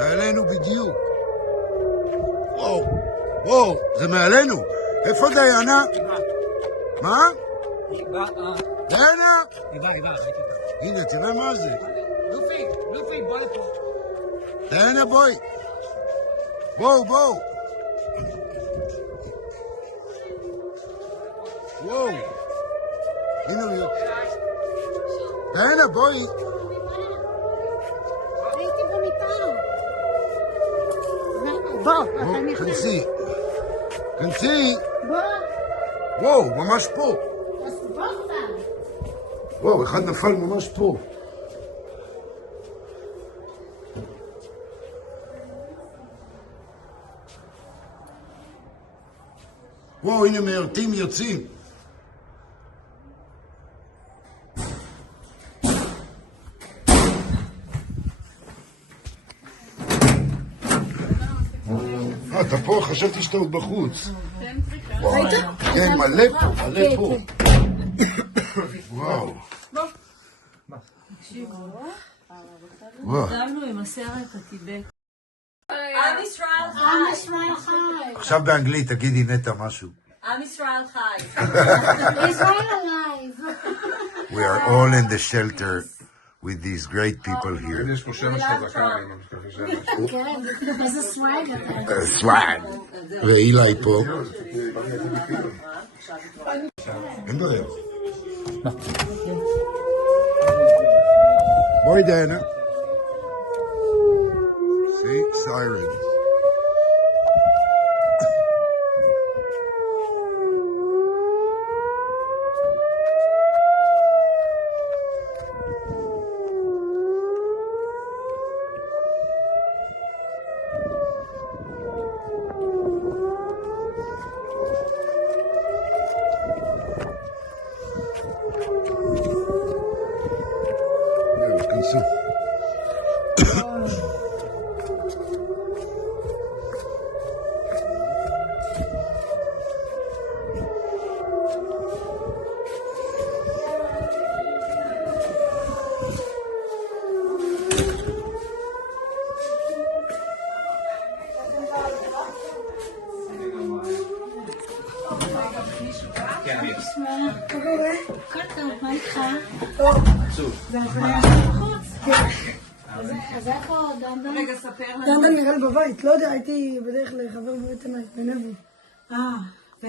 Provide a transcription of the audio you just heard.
מעלינו בדיוק. וואו, וואו, זה מעלינו. איפה דיינה? מה? דיינה? היא באה, ראיתי אותה. הנה, תראה מה זה. לופי, בוא לפה. דיינה, בואי. בואו. וואו. הנה הוא יוצא. דיינה, בואי. הייתי במיטה. בוא, אתה נכנס. כנסי. בוא. וואו, ממש פה. אז בוא כאן. וואו, אחד נפל ממש פה. וואו, הנה מיירטים יוצאים. אתה פה? חשבתי שאתה עוד בחוץ. ראית? כן, מלא פה. וואו. וואו. עזבנו עם הסרט הטיבט. עם ישראל חי. עכשיו באנגלית, תגידי נטע משהו. עם ישראל חי. ישראל alive. We are all in the shelter with these great people here. יש פה שמש חזקה, אני מקווה שזה... כן, איזה סווייג אתה. סוואג. ואילי פה. אין בעיה. בואי דיינה. See? Sirens. Yeah, כנסו. מה איתך? אז איפה דנדן? רגע, ספר לנו. דנדן נראה לי בבית, לא יודע, הייתי בדרך לחבר בבית עיניי, בנבו.